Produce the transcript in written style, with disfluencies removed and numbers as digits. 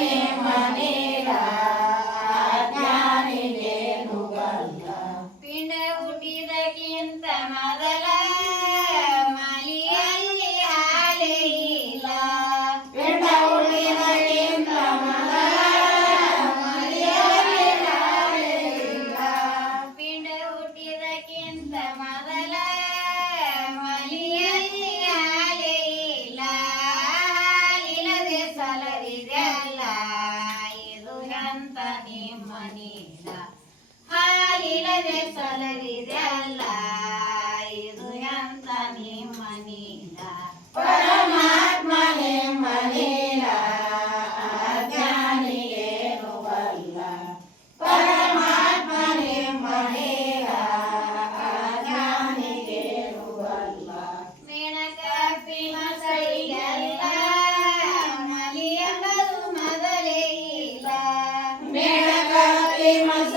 ನಿಮ್ಮನೇರ ಅಜ್ಞಾನಿಗೇನು ಬಲ್ಲ ಪಿಂಡ ಹುಟ್ಟಿದಕ್ಕಿಂತ ಮೊದಲ ಮಲಿಯಲ್ಲಿ ಹಾಲೇ ಇಲ್ಲ ಪಿಂಡ ಹುಟ್ಟಿದಕ್ಕಿಂತ ಮೊದಲ ಮಲಿಯಲ್ಲಿ ಹಾಲೇ ಇಲ್ಲ ಪಿಂಡ ಹುಟ್ಟಿದಕ್ಕಿಂತ ಮೊದಲ ಮಲಿಯಲ್ಲಿ ಹಾಲೇ ಇಲ್ಲ ಹಾಲಿಲ್ಲದೆ ಸಲರಿದೆಲ್ಲ ಇದು ಎಂತ ನಿಮ್ಮ ನೀಲ ಹಾಲಿಲ್ಲದೆ ಸಲರಿದೆಲ್ಲ ಇದು ಎಂತ ನಿಮ್ಮ ನೀಲ ಪರಮಾತ್ಮ ನಿಮ್ಮನೇರ ಅಜ್ಞಾನಿಗೇನು ಬಲ್ಲ ಪರಮಾತ್ಮ ನಿಮ್ಮನೇರ ಅಜ್ಞಾನಿಗೇನು ಬಲ್ಲ ಮೇಣಕಪ್ಪಿ ಮಸಳಿಗೆಲ್ಲ ಮಲಿಯಂಬದು ಮೊದಲೇ ಇಲ್ಲ ಮೇಣಕಪ್ಪಿ ಮಸ